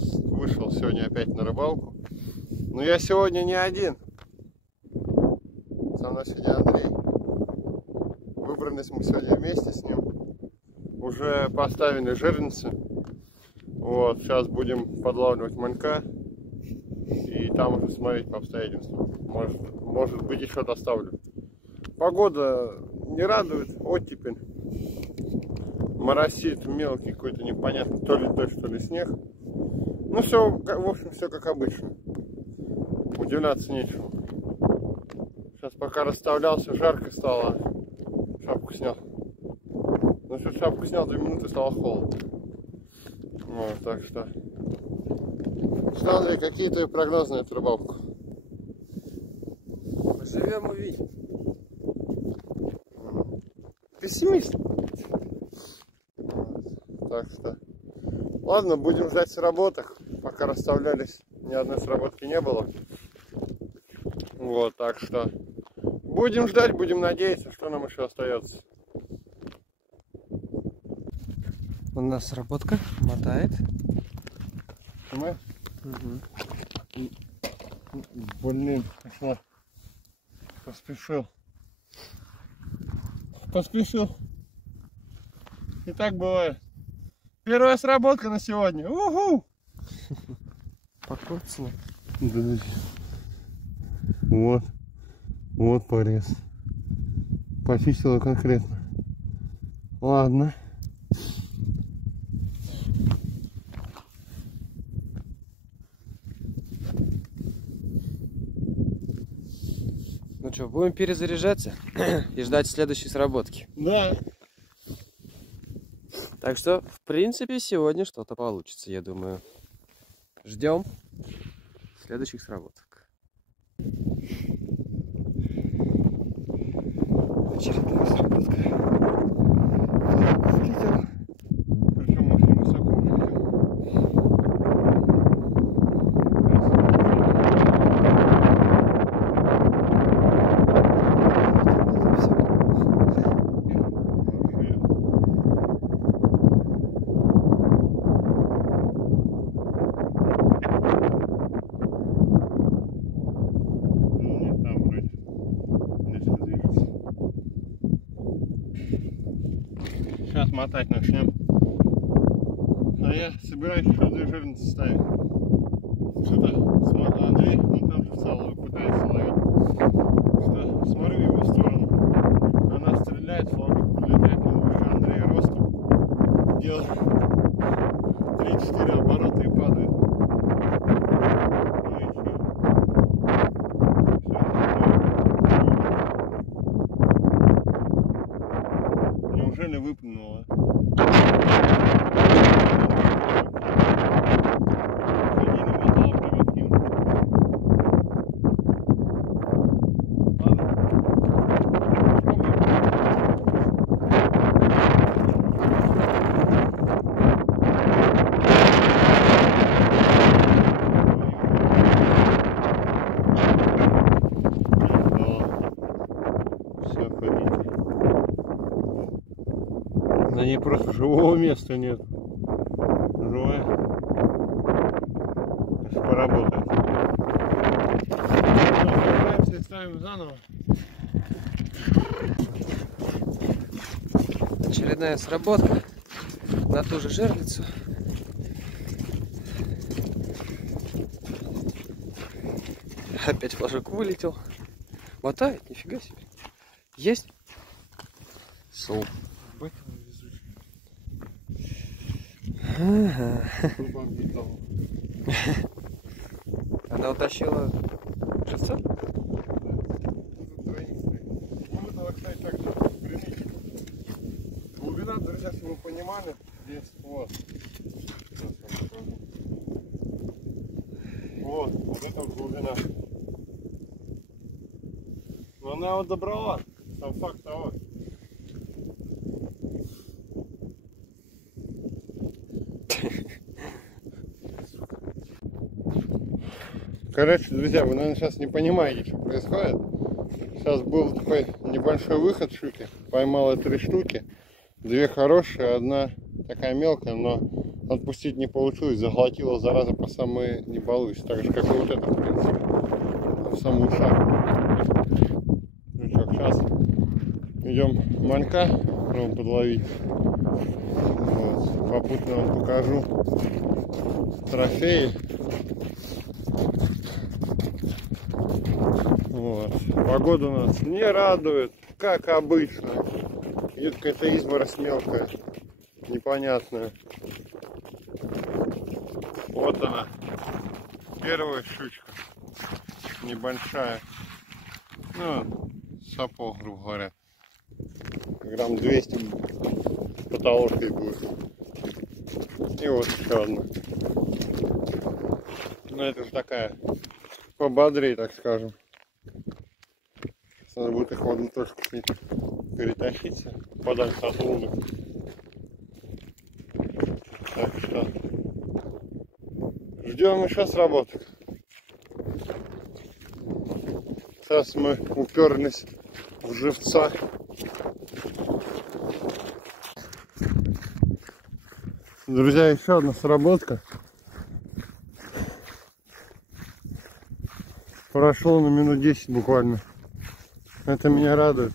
Вот вышел сегодня опять на рыбалку. Но я сегодня не один. Со мной сегодня Андрей. Выбрались мы сегодня вместе с ним. Уже поставили жирницы. Вот, сейчас будем подлавливать манька. И там уже смотреть по обстоятельствам. Может быть, еще доставлю. Погода не радует, оттепель. Моросит мелкий какой-то непонятный, то ли дождь, то ли снег. Ну все, в общем, все как обычно. Удивляться нечего. Сейчас пока расставлялся, жарко стало. Шапку снял. Ну что, шапку снял, 2 минуты, стало холодно. Вот, так что... Что, Андрей, какие твои прогнозы на эту рыбалку? Живем, увидим. Пессимист. Так что... Ладно, будем ждать сработок. Пока расставлялись, ни одной сработки не было. Вот, так что... Будем ждать, будем надеяться, что нам еще остается. У нас сработка мотает. Понимаешь? Угу. Блин, кошмар. Поспешил. И так бывает. Первая сработка на сегодня. Уху! Покоцано. Вот порез. Почистила конкретно. Ладно. Ну что, будем перезаряжаться и ждать следующей сработки. Да. Так что, в принципе, сегодня что-то получится, я думаю. Ждем следующих сработок. Очередная сработка. Слетел. Причем очень высоко улетел. Сейчас мотать начнем. А я собираюсь еще 2 жирницы ставить. Что-то Андрей, ну там же целую пытается ловить. Что смотрю его в сторону. Она стреляет, флажок прилетает, он выше Андрея ростом. Делает 3-4 оборота и падает. Ну и что? Неужели выплюнула? На ней просто живого места нет. Живая. Сейчас поработает. Собираемся и ставим заново. Очередная сработка на ту же жерлицу. Опять флажок вылетел. Мотает, нифига себе. Есть? Соу. Ага. Она утащила живца? Глубина, друзья, чтобы вы понимали, здесь вот. Вот эта глубина. Но она его добрала. Сам факт того. Короче, друзья, вы, наверное, сейчас не понимаете, что происходит. Сейчас был такой небольшой выход щуки. Поймала 3 штуки. 2 хорошие, 1 такая мелкая, но отпустить не получилось, заглотила зараза по самые не балуюсь, так же как и вот это, в принципе, в саму шахту. Крючок. Сейчас идем малька пробуем подловить. Вот. Попутно вам покажу трофеи. Вот. Погода у нас не радует, как обычно. Идет какая-то изморозь мелкая, непонятная. Вот она, первая щучка, небольшая, ну, сапог, грубо говоря, грамм 200 потолокой будет. И вот еще одна. Ну, это же такая пободрее, так скажем. Надо будет их в одну точку перетащиться подальше от луны. Так что ждем еще сработок. Сейчас мы уперлись в живца. Друзья, еще одна сработка. Прошло на минут 10 буквально. Это меня радует.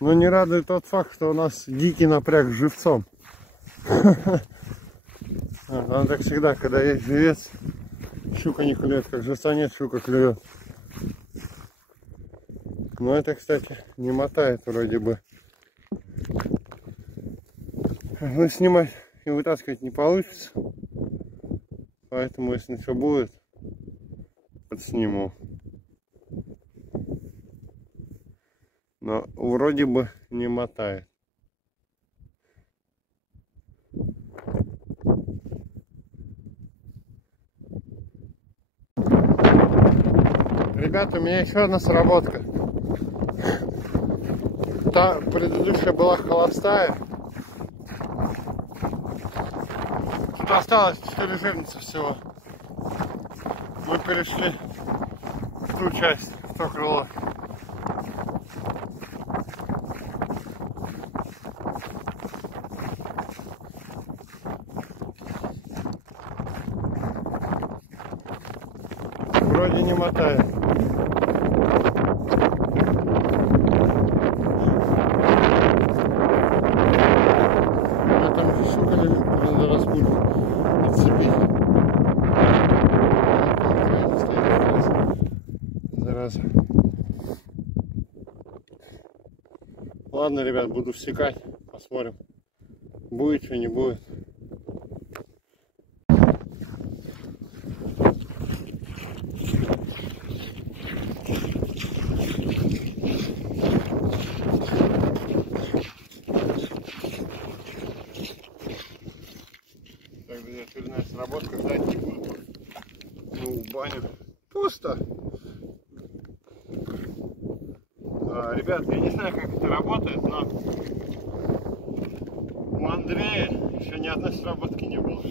Но не радует тот факт, что у нас дикий напряг с живцом. Она так всегда, когда есть живец, щука не клюет, как живца нет, щука клюет. Но это, кстати, не мотает вроде бы. Но снимать и вытаскивать не получится. Поэтому, если что будет, подсниму. Но вроде бы не мотает. Ребята, у меня еще одна сработка. Та предыдущая была холостая. Тут осталось 4 жирницы всего. Мы перешли в ту часть, в то крыло. Вроде не мотает. Но там же щука надо распутать, отцепить. Зараза. Ладно, ребят, буду всекать. Посмотрим, будет что не будет. Очередная сработка, ждать не буду. Ну, баню. Пусто. Ребят, я не знаю, как это работает, но у Андрея еще ни одной сработки не было.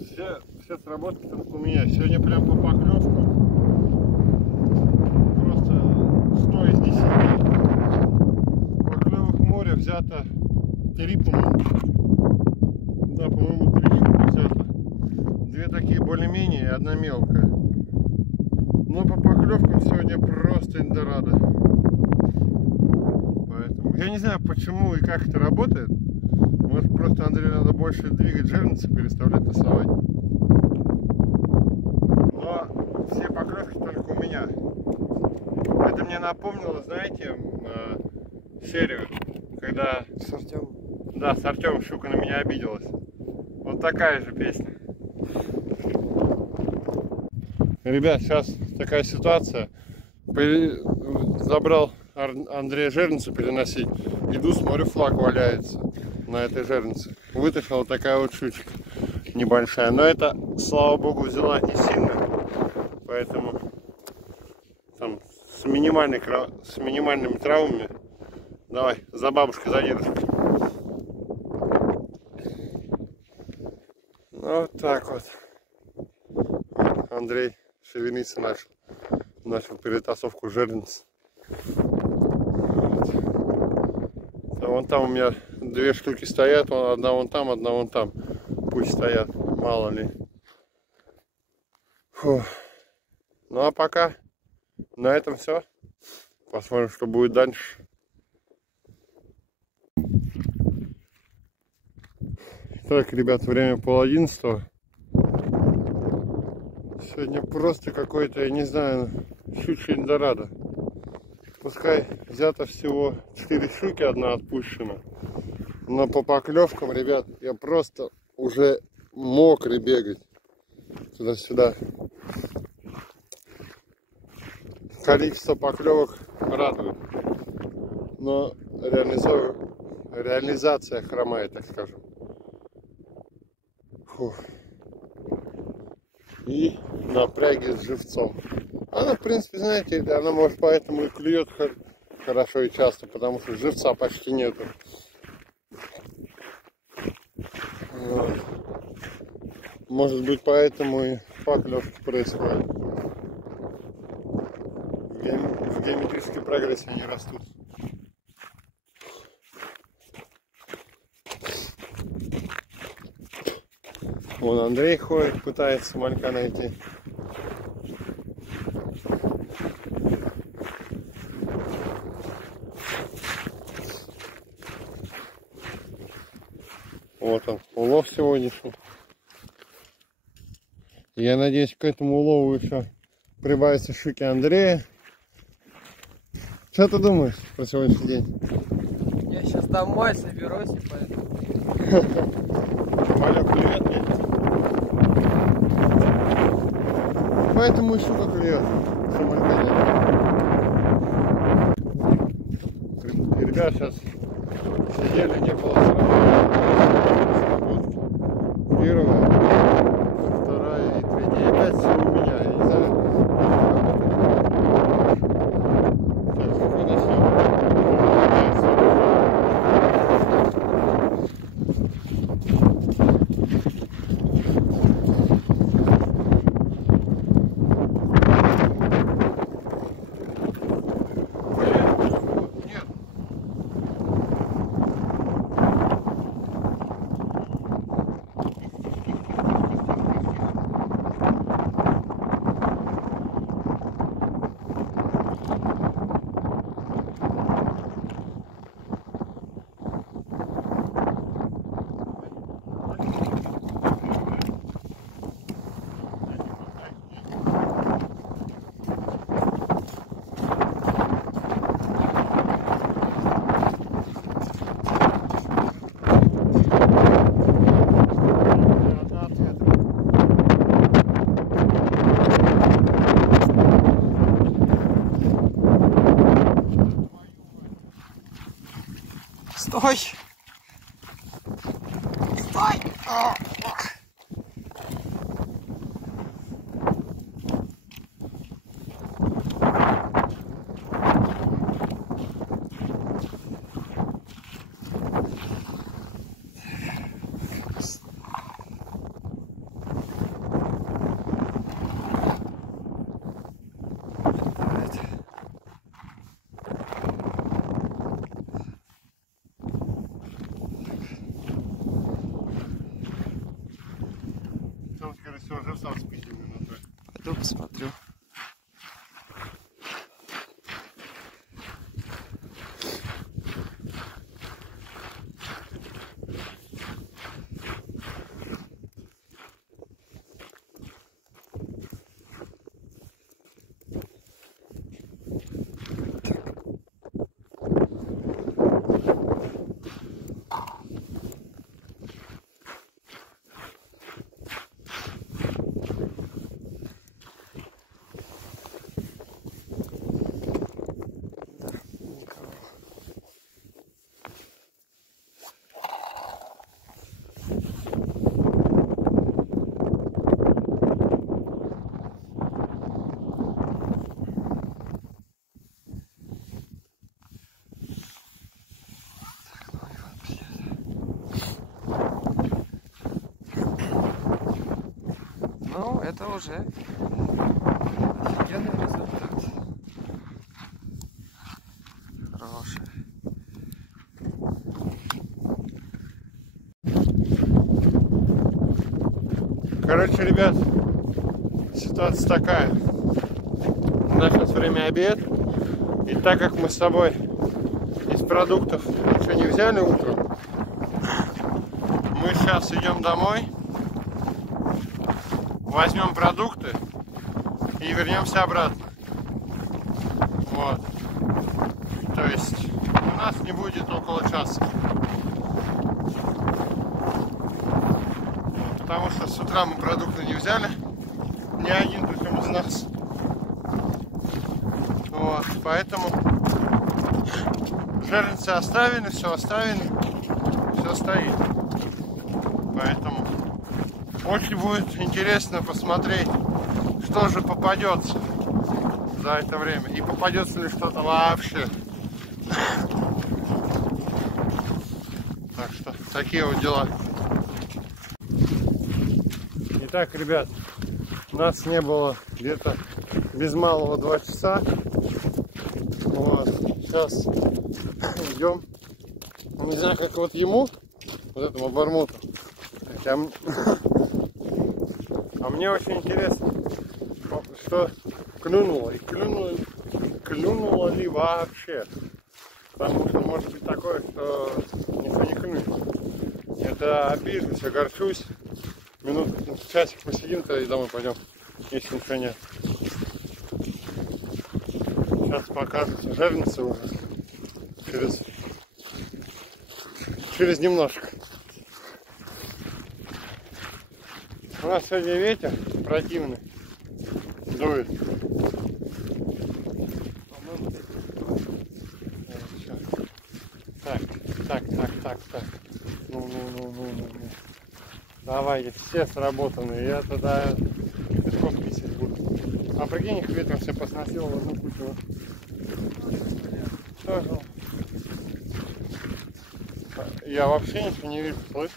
Все сработки только у меня. Сегодня прям по поклевкам просто 100 из 10. Поклевок моря взято 3, по-моему. Да, по-моему, 3 взято. 2 такие более-менее и 1 мелкая. Но по поклевкам сегодня просто эндорадо. Поэтому я не знаю, почему и как это работает. Может, просто Андрею надо больше двигать жирницы, переставлять, тасовать. Но все поклевки только у меня. Это мне напомнило, знаете, серию, когда С Артемом. Да, с Артемом щука на меня обиделась. Вот такая же песня. Ребят, сейчас такая ситуация. Забрал Андрея жирницу переносить. Иду, смотрю, флаг валяется на этой жирнице. Вытащила вот такая вот щучка небольшая. Но это, слава богу, взяла не сильно. Поэтому там с минимальными травмами. Давай, за бабушкой, за дедушкой. Вот так вот. Андрей шевелиться начал перетасовку жирниц. Вот. А вон там у меня две штуки стоят, одна вон там, одна вон там. Пусть стоят, мало ли. Фу. Ну а пока на этом все. Посмотрим, что будет дальше. Так, ребят, время 10:30. Сегодня просто какой-то, я не знаю, щучий Эльдорадо. Пускай взято всего 4 щуки, одна отпущена. Но по поклевкам, ребят, я просто уже мокрый бегать туда-сюда. Количество поклевок радует. Но реализация хромает, так скажем. Фух. И напряги с живцом. Она, в принципе, знаете, она может поэтому и клюет хорошо и часто, потому что живца почти нету. Вот. Может быть, поэтому и поклевки происходят. В геометрической прогрессии они растут. Вон Андрей ходит, пытается малька найти. Вот он, улов сегодняшний. Я надеюсь, к этому улову еще прибавится щуки Андрея. Что ты думаешь про сегодняшний день? Я сейчас домой соберусь и пойду. Малек клюет, нет? Поэтому и щука клюет, что малька нет. Ребят сейчас сидели, не было сработки. Первая, вторая и третья. И опять все у меня. Я не знаю. Так, спокойно все. Стой! Стой! Все, уже сам спидил минуту. Пойду посмотрю. Ну, это уже офигенный результат. Хороший. Короче, ребят, ситуация такая. У нас сейчас время обед. И так как мы с собой из продуктов ничего не взяли утром, мы сейчас идем домой, возьмем продукты и вернемся обратно. Вот. То есть у нас не будет около часа. Потому что с утра мы продукты не взяли. Ни один причем из нас. Вот. Поэтому жирницы оставили, все стоит. Поэтому очень будет интересно посмотреть, что же попадется за это время. И попадется ли что-то вообще. Так что такие вот дела. Итак, ребят, нас не было где-то без малого 2 часа. Вот. Сейчас идем. Не знаю, как вот ему, вот этому бормуту. А мне очень интересно, что клюнуло. И клюнуло ли вообще. Потому что может быть такое, что ничего не клюнет. Это обижусь, огорчусь. Минут часик посидим-то и домой пойдем, если ничего нет. Сейчас покажется жирница уже через немножко. У нас сегодня ветер противный дует. Так. Ну. Давайте, все сработанные. Я тогда пешком писать буду. А прикинь, их ветром все посносило в одну кучу. Тоже. Я вообще ничего не вижу, слышь?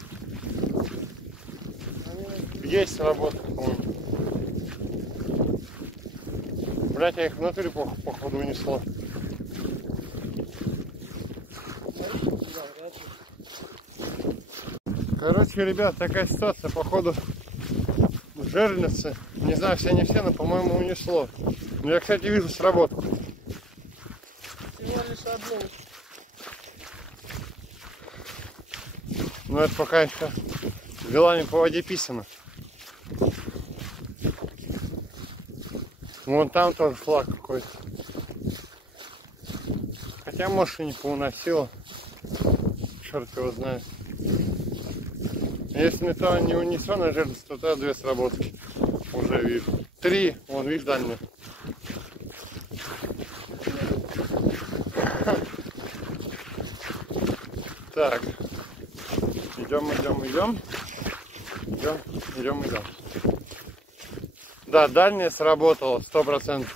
Есть работа, по-моему. Блять, я их в натуре походу унесло. Короче, ребят, такая ситуация, походу, жирницы, не знаю, все не все, но, по-моему, унесло. Но я, кстати, вижу, сработало. Всего лишь одну. Но это пока еще делами по воде писано. Вон там тоже флаг какой-то. Хотя, может, и не поуносило. Черт его знает. Если то не унесенная жирность, то тогда 2 сработки. Уже вижу. 3, вон, видишь, дальнюю. Так. Идем. Да, дальняя сработала 100%.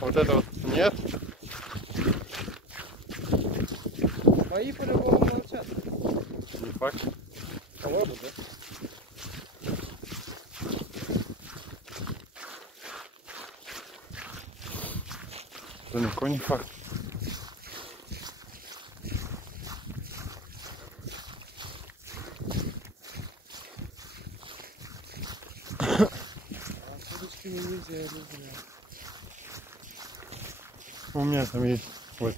Вот это вот нет. Мои по-любому молчат. Не факт. Колода, да? Далеко не факт. Нельзя. У меня там есть вот.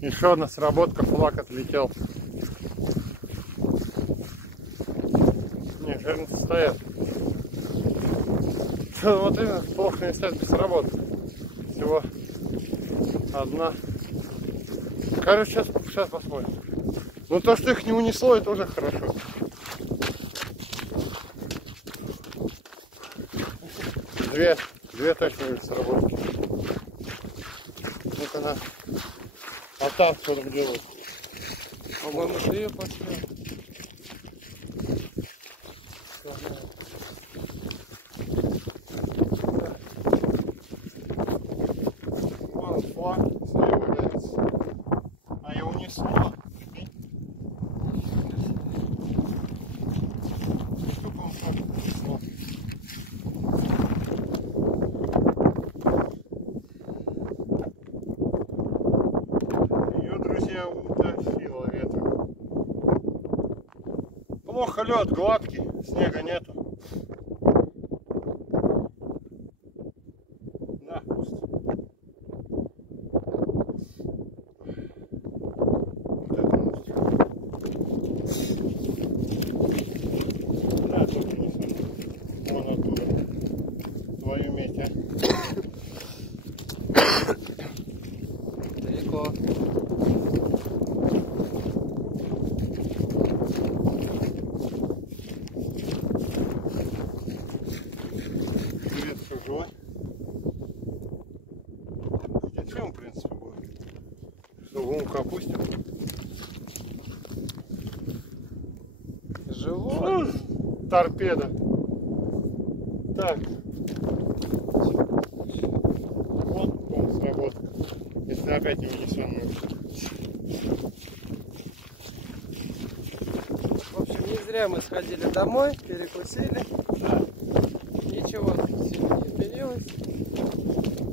Еще одна сработка, флаг отлетел. Не, жирницы стоят. Вот именно плохо не стоят без работы. Всего одна. Короче, сейчас посмотрим. Ну то, что их не унесло, это уже хорошо. Две точно сработки. Вот она. А там что там делают? По-моему, ты ее пошли. Вон флаг, смотри, валяется. А я унесло. Ее, друзья, утащило ветром. Плохо лед, гладкий, снега нету. Да, пусть. Вот это мост. Да, только не смотри. Вон оттуда. Твою медь, а. Далеко. Живой. Ничего, в принципе, будет. Что, лунку опустим? Живой. Торпеда. Так. Вот он сработал. Если опять не унесем. В общем, не зря мы сходили домой, перекусили. Да. Ничего сильно не изменилось.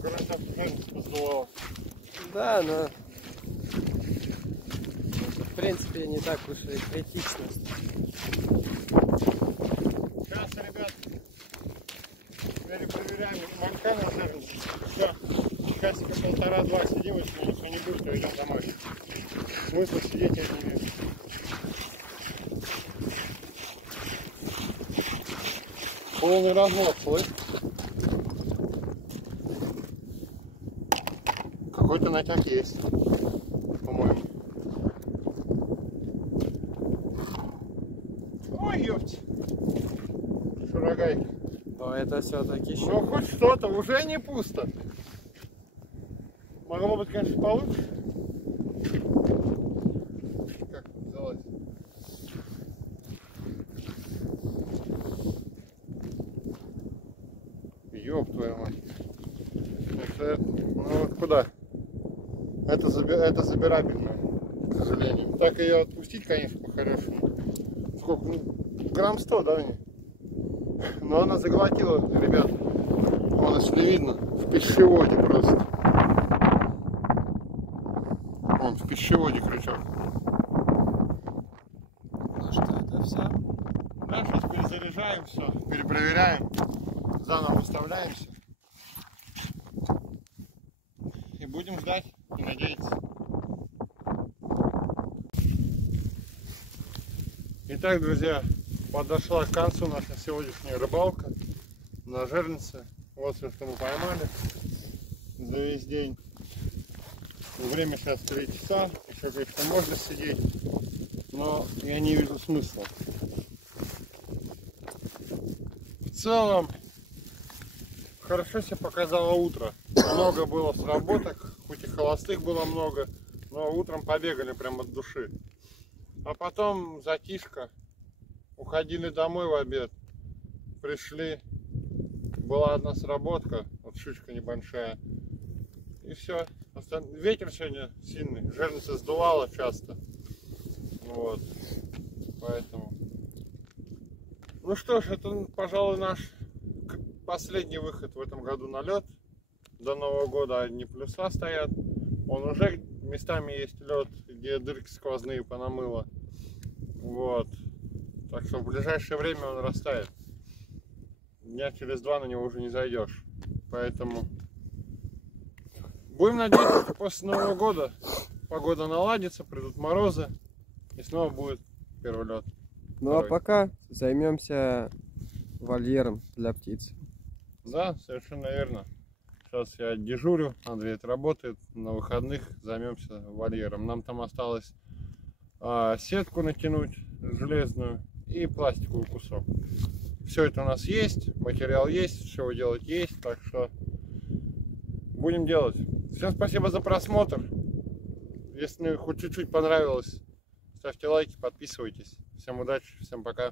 Короче, уже поздувало. Да, но в принципе не так уж и критично. Сейчас, ребят, перепроверяем малька на жирность. Все, часика 1,5-2 сидим, если ничего не будет, то идем домой. Смысла сидеть я не вижу. Полный развод, слышь? Какой-то натяг есть, по-моему. Ой, ёпть. Шурагай. Но это все-таки еще. Ну, хоть что-то, уже не пусто. Могло быть, конечно, получше. Как залазить? Ёб твою мать. Ну вот куда? Это забирабельно, к сожалению. Так ее отпустить, конечно, по-хорошему. Сколько? Ну, грамм 100, да? Но она заглотила, ребят. Вон отсюда видно. В пищеводе просто. Вон, в пищеводе крючок. Ну что, это все? Да, сейчас перезаряжаем все, перепроверяем. Заново выставляемся. И будем ждать и надеяться. Итак, друзья, подошла к концу наша сегодняшняя рыбалка на жерлице. Вот все, что мы поймали за весь день. Время сейчас 3 часа, еще, конечно, можно сидеть, но я не вижу смысла. В целом, хорошо себя показало утро. Много было сработок, хоть и холостых было много, но утром побегали прям от души. А потом затишка. Уходили домой в обед. Пришли. Была одна сработка, вот щучка небольшая. И все. Ветер сегодня сильный. Жерлица сдувало часто. Вот. Поэтому. Ну что ж, это, пожалуй, наш последний выход в этом году на лед. До Нового года одни плюса стоят. Он уже местами есть лед, где дырки сквозные понамыло. Вот. Так что в ближайшее время он растает. Дня через 2 на него уже не зайдешь. Поэтому будем надеяться, что после Нового года погода наладится, придут морозы и снова будет первый лед. Ну а пока займемся вольером для птиц. Да, совершенно верно. Сейчас я дежурю, Андрей отработает, на выходных займемся вольером. Нам там осталось сетку натянуть железную и пластиковый кусок. Все это у нас есть, материал есть, что делать есть, так что будем делать. Всем спасибо за просмотр. Если хоть чуть-чуть понравилось, ставьте лайки, подписывайтесь. Всем удачи, всем пока.